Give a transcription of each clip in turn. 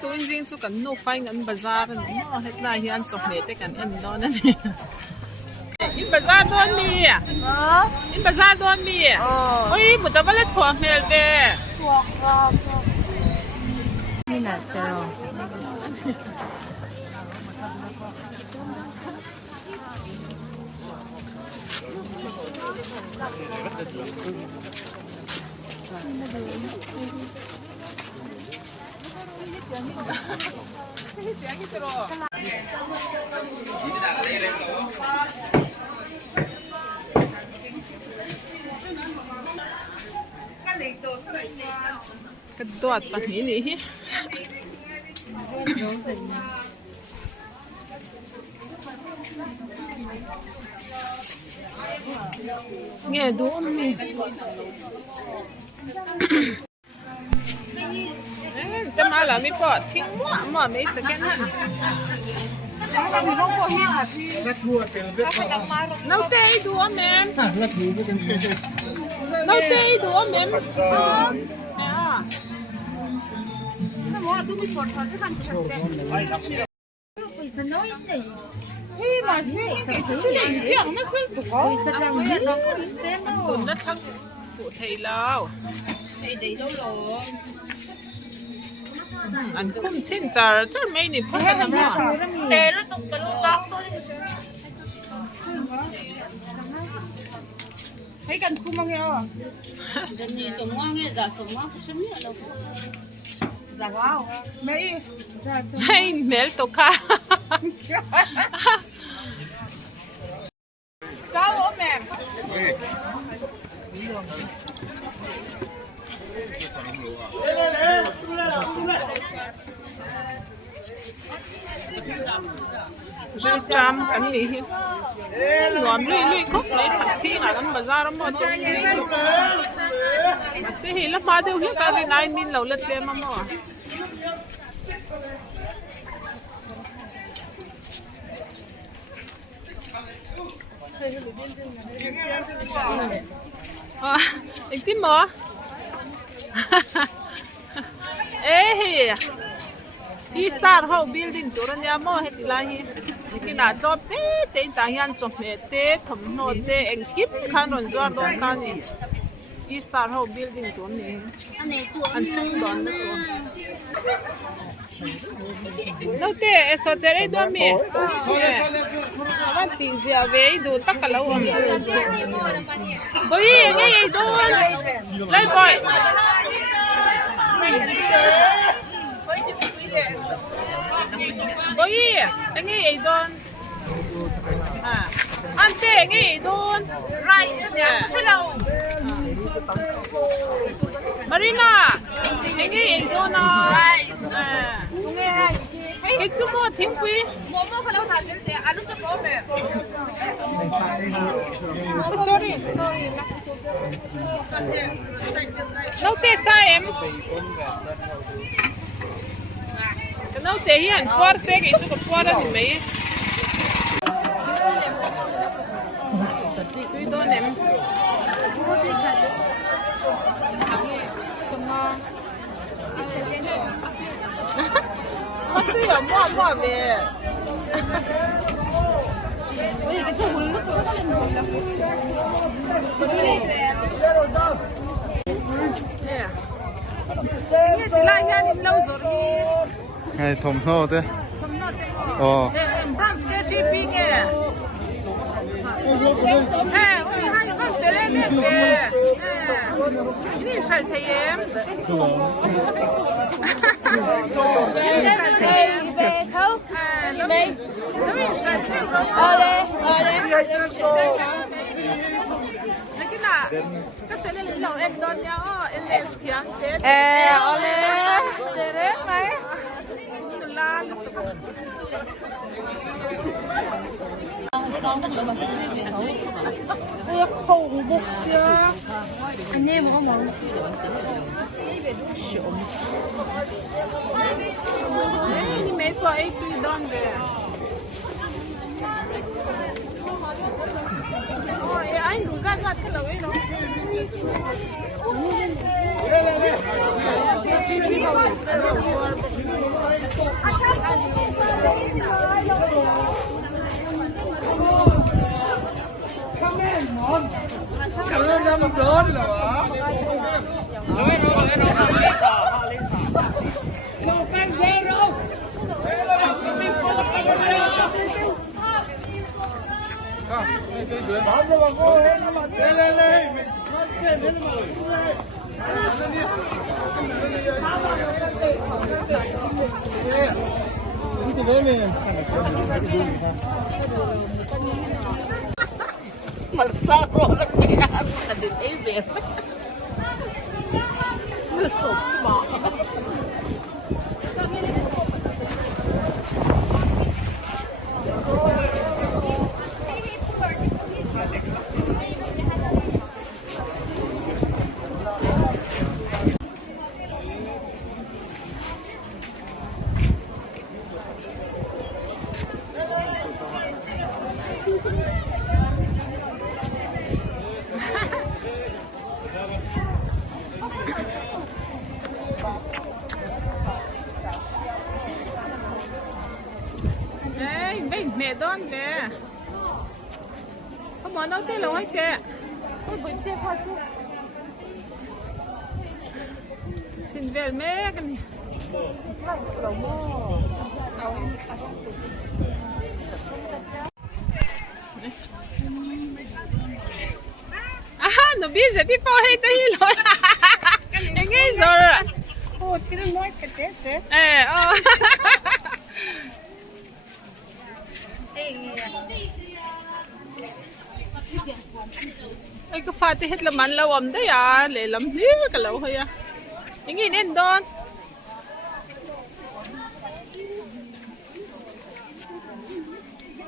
tôi riêng chú cần nộp phai ngân bazar nó hết là hiện chụp nét cái cần em đó nè in bazar đón mi à in bazar đón mi à ôi một tao vẫn là chua mèo vềนี่น่ะเจอกระโดดปะนี่nghe đúng miจะมาแล้วมีปอดทิ้งมั่วไม่สแกนหันเราเตยดูแม่เราเตยดูแม่nó thằng phụ thầy lâu anh cũng xin chờ chắc mấy nè phải làm gì để nó đục cái lỗ lông thôi thấy cần khung không heo à? dân gì sống ngon nghe giả sống ngon không biết đâu Dạ wow mấy hay mel toca cháu bố mẹ Đây trăm cái gì nóm lụi khóc lấy thật thi ngả lắm mà ra lắm mà tôi mà sẽ hi lắm mà đều hiểu cái này mình lâu lết lên mà anh tìm mà ê hi start how building tu ran ya mo het ilahi kina job te ta hian chom me te thom no te eng kip khan ron zor don ta ni hi start how building tu ni an sung don na tu no te e so chere do mi wan ti zia ve do takalo am boy nge don lai boy Boy, anh ấy don. Ante anh ấy don. Rice, hello. Marina, anh ấy don rice. nghe rice Cái chú mua thêm quý. mua phải lâu thật để ăn cho bố mẹ Sorry. Lâu tê sai em. Cái lâu tê hiện qua xe cái chú có qua đó thì mấy. Tuy don em. 어때요? 뭐 왜? 이게 더 올라? 네. 이게 라이안이 나오소리. Ngày thùng nô thế. Ồ. France cái GP nghe. Hai tele nè. Ini sai thấy em. về khâu đi cái chuyện này là em đón nhau em kiang tết để đấy mấy la ôi không bốc xưa anh em có món đi mấy tuổi tuy đón về ôi anh đủ ra cái lẩu ấy đó Mẹ đón kìa. Không muốn đâu thế lâu hết kìa. Xin về mẹ cái này. Nó biết sẽ tiếp bao hết đấy rồi. Anh nghe rồi. Ô, thì nó nói cái thế. Ay ko fati hit laman lawam da ya le lam hi ka law hoya ingi nen don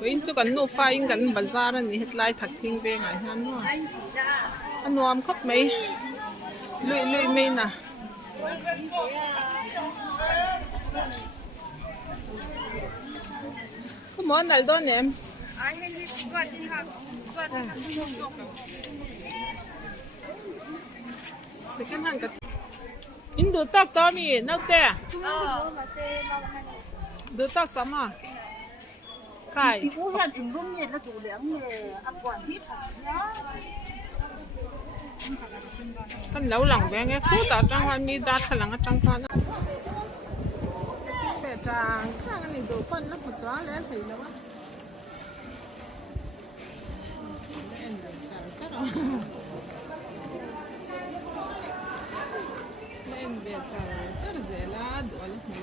Win chu kan no fa in kan bazar ni hit lai thak thing ve ngai han no anuam khop mai lui mai na Come on, I'll don em. Second hand kat. Indu tak to mi, nau te. Du tak to ma. Kai. Phú Hiền thì rung nhiệt là chủ liếng nghề ăn quản hít Kan lau lang ve nge khu ta tang wan mi da thalang atang kha na. Pe tang ni do kon na pu cha le thei la wa. Lên về trời rất là dễ lá đuổi nè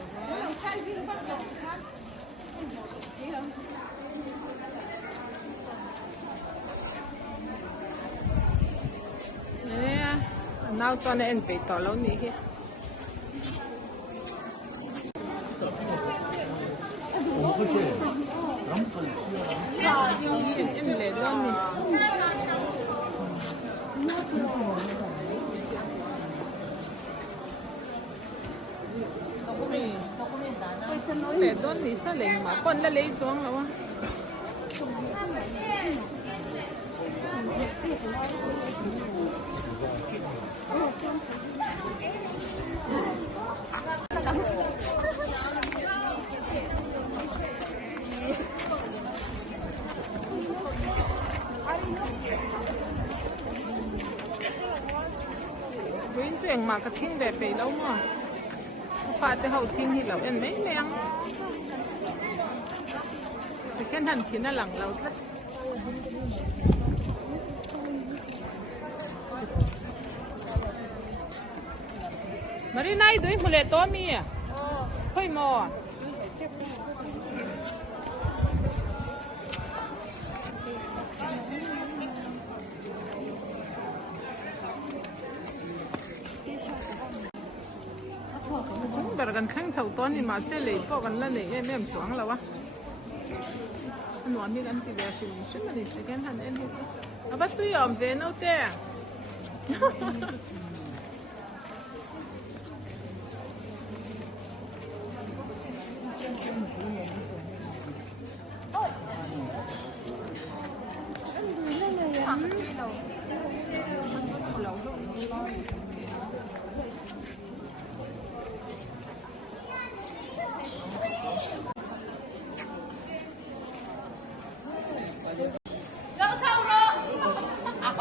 nào cho nên bị tỏ lâu ní kia em lấy đơn đi để đón thì sao lấy mà con đã lấy choáng rồi á Quyến chuyện mà cái thiên đẹp về đâu mà pha tới hậu thiên thì lâu em mấy leng sẽ cái hành khiến nó lẳng lâu thất Mari nai đuổi một lệ to mi à thôi mò chúng ta gần khang thầu to ni mà sẽ lấy có gần là lấy em choáng là wa anh muốn đi gần thì về xin mà đi sẽ cái hành em hết à bắt tôi yểm về nấu te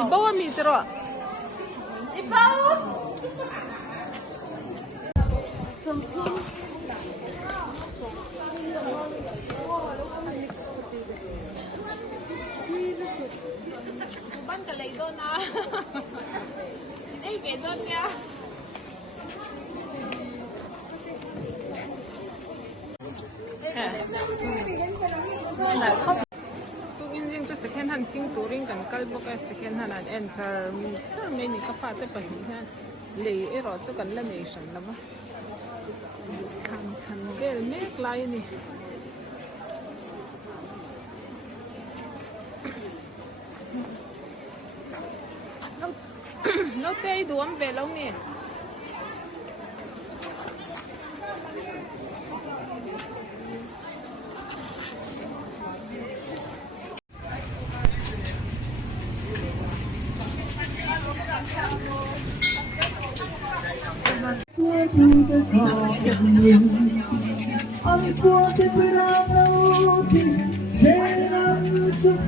Ibawa mi tero. Ibaw! อนเนี้ยตัวจริงๆจะsecond handทิ้งตัวริงกันก็บอกว่า second hand อันจะไม่นี่ก็พาไปไปที่นั่นเลยรอจะกันละเนชั่นแล้วมั้งคันเกลเมกไลนี่ nó tê đuống về lâu nè Anh qua cái bữa nào thì sẽ làm sức